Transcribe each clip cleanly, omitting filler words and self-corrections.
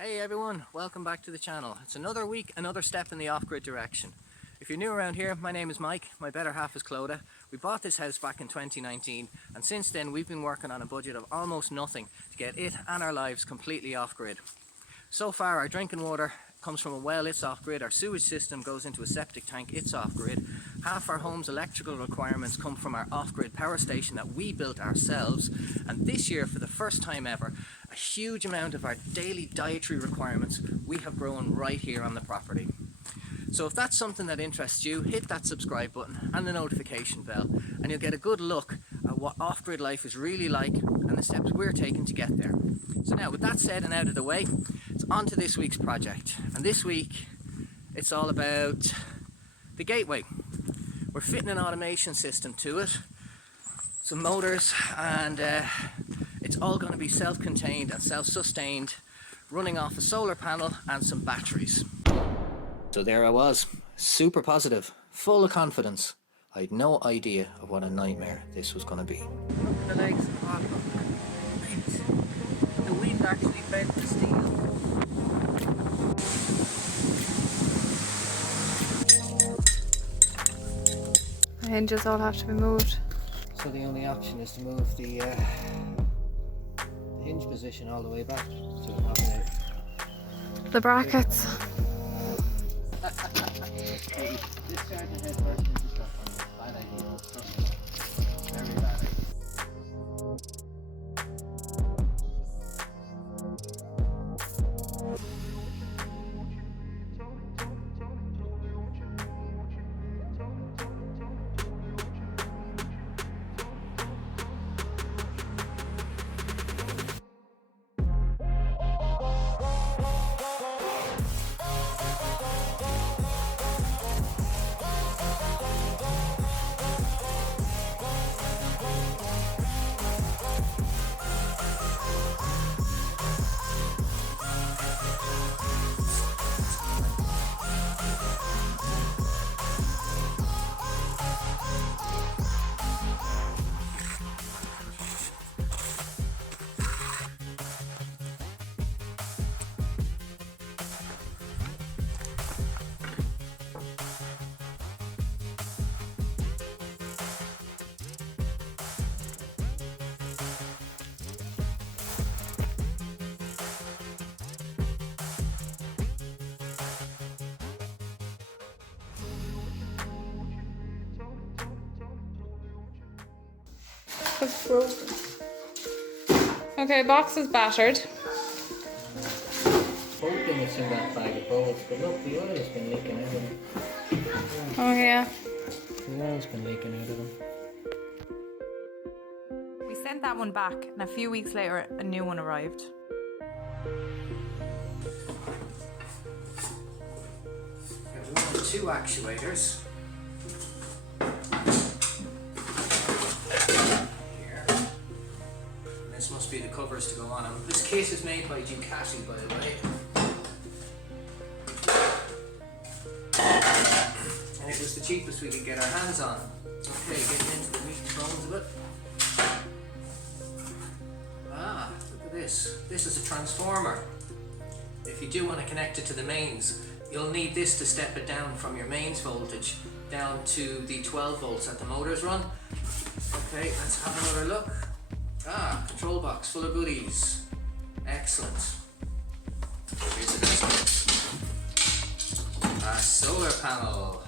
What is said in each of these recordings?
Hey everyone, welcome back to the channel. It's another week, another step in the off-grid direction. If you're new around here, my name is Mike, my better half is Clodagh. We bought this house back in 2019 and since then we've been working on a budget of almost nothing to get it and our lives completely off-grid. So far our drinking water comes from a well, it's off-grid, our sewage system goes into a septic tank, it's off-grid. Half our home's electrical requirements come from our off-grid power station that we built ourselves, and this year for the first time ever a huge amount of our daily dietary requirements we have grown right here on the property. So if that's something that interests you, hit that subscribe button and the notification bell and you'll get a good look at what off-grid life is really like and the steps we're taking to get there. So now with that said and out of the way, it's on to this week's project, and this week it's all about the gateway. We're fitting an automation system to it, some motors, and it's all going to be self-contained and self-sustained, running off a solar panel and some batteries. So there I was, super positive, full of confidence. I had no idea of what a nightmare this was going to be. Look at the legs of the bottom. The wind actually bent the steel. The hinges all have to be moved. So the only option is to move the hinge position all the way back to accommodate The brackets. this starting head first into stuff on bad idea. Trust me. Very bad idea. It's broken. Okay, box is battered. Hoping it's in that bag of bolts, but look, the oil's been leaking out of them. Oh yeah. The oil's been leaking out of them. We sent that one back, and a few weeks later, a new one arrived. Two actuators. Here. And this must be the covers to go on them. This kit is made by Ducati, by the way. And it was the cheapest we could get our hands on. Okay, getting into the meat and bones of it. Ah, look at this. This is a transformer. If you do want to connect it to the mains, you'll need this to step it down from your mains voltage down to the 12 volts that the motors run. Okay, let's have another look. Ah, control box full of goodies. Excellent. Here's the next one. A solar panel.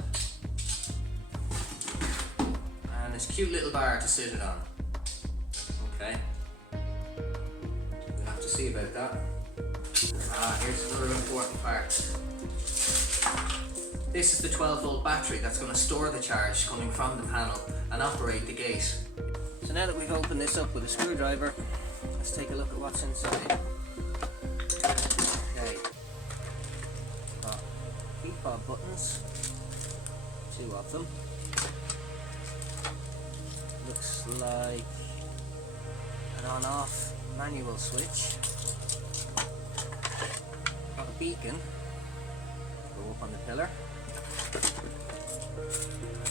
And this cute little bar to sit it on. Okay. We'll have to see about that. Ah, here's another important part. This is the 12 volt battery that's going to store the charge coming from the panel and operate the gate. So now that we've opened this up with a screwdriver, let's take a look at what's inside. Okay. Got heat fob buttons, 2 of them. Looks like an on-off manual switch. Got a beacon, go up on the pillar. And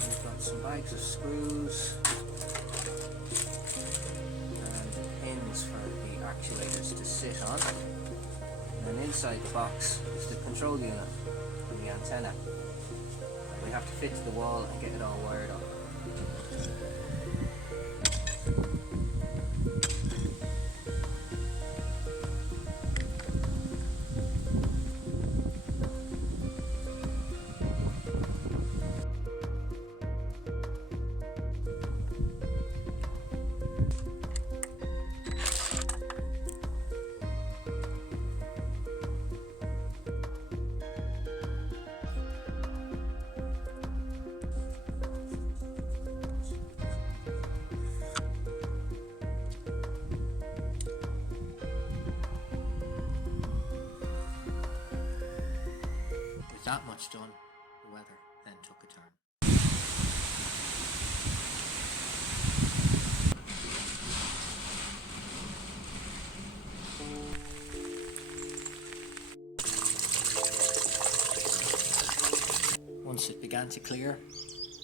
we've got some bags of screws and pins for the actuators to sit on. And inside the box is the control unit and the antenna. We have to fit to the wall and get it all wired up. With that much done, the weather then took a turn. Once it began to clear,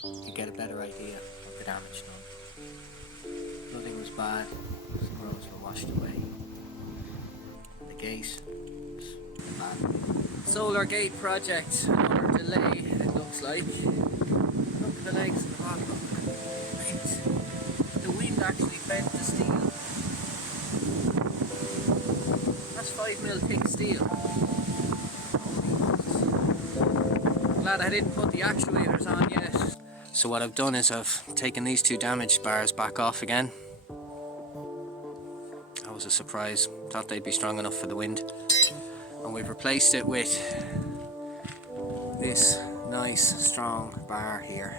you could get a better idea of the damage done. Nothing was bad, some roads were washed away. The gate was bad. Solar gate project, another delay it looks like. Look at the legs at the bottom. Right. The wind actually bent the steel. That's 5mm thick steel. Glad I didn't put the actuators on yet. So what I've done is I've taken these two damaged bars back off again. That was a surprise. Thought they'd be strong enough for the wind. And we've replaced it with this nice strong bar here.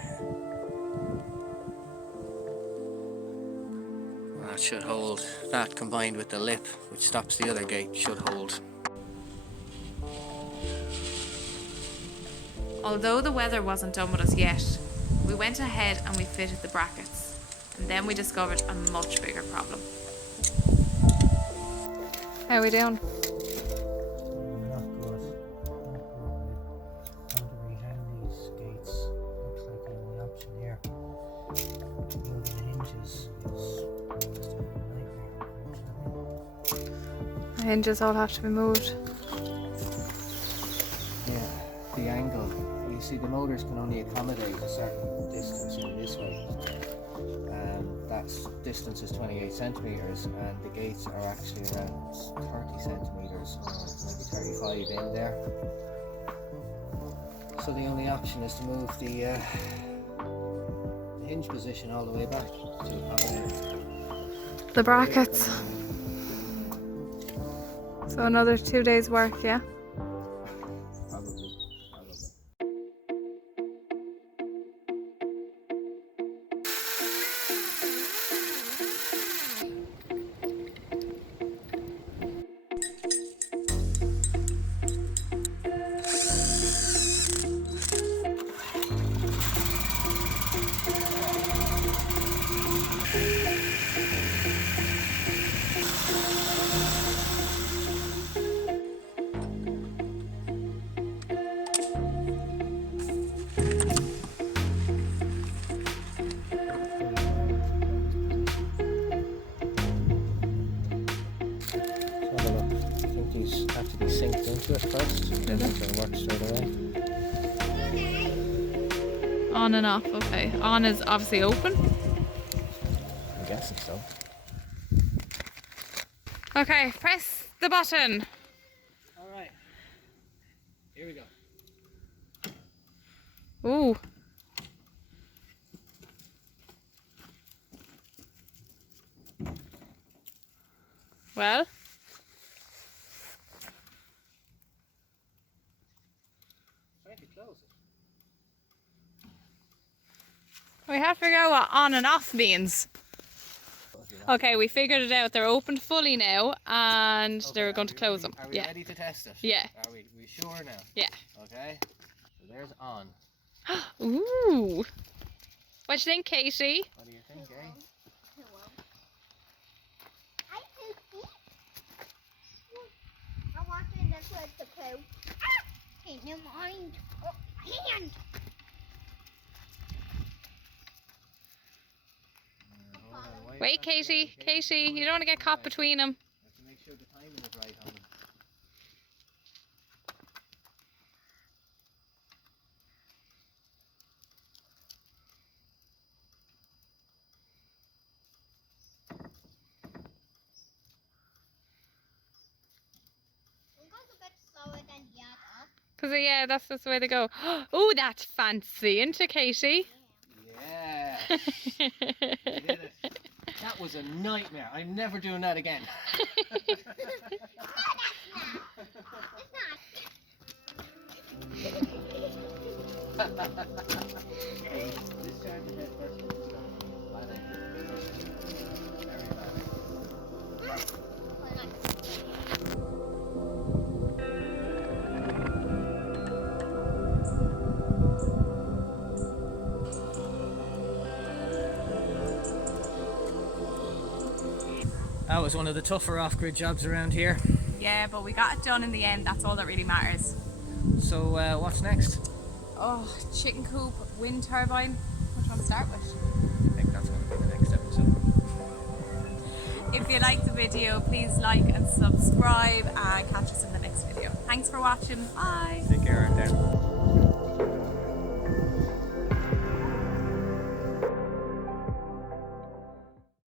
That should hold. That combined with the lip which stops the other gate should hold. Although the weather wasn't done with us yet, we went ahead and we fitted the brackets. And then we discovered a much bigger problem. How are we doing? Not good. How do we hang these gates? Looks like the only option here. Moving the hinges is just a nightmare, unfortunately. The hinges all have to be moved. Yeah, the angle. You see the motors can only accommodate a certain distance in this way. That distance is 28 centimeters and the gates are actually around 30 centimeters or maybe 35 in there. So the only option is to move the hinge position all the way back to accommodate The brackets. So another 2 days work, yeah? probably. Have to be synced into it first, then it's going to work straight away. On and off, okay. On is obviously open. I'm guessing so. Okay, press the button. Alright, here we go. Ooh. Well, Trying to close it. we have to figure out what on and off means. Okay, we figured it out. They're opened fully now and they're going to close them. Are we Yeah. ready to test it? Yeah. Are we sure now? Yeah. Okay. So there's on. Ooh. What do you think, Katie? What do you think, eh? I pooped. I wanted to put the poop. Ah! Hey, never mind. Oh, hand. Wait, Katie. Katie, you don't want to get caught between them. Have to make sure the timing is right on them. Because, yeah, that's the way they go. Oh, that's fancy, isn't it, Katie? Yeah. You did it. That was a nightmare. I'm never doing that again. That was one of the tougher off-grid jobs around here. Yeah, but we got it done in the end. That's all that really matters. So what's next? Oh, chicken coop, wind turbine. Which one to start with? I think that's going to be the next episode. If you liked the video, please like and subscribe and catch us in the next video. Thanks for watching. Bye. Take care out there.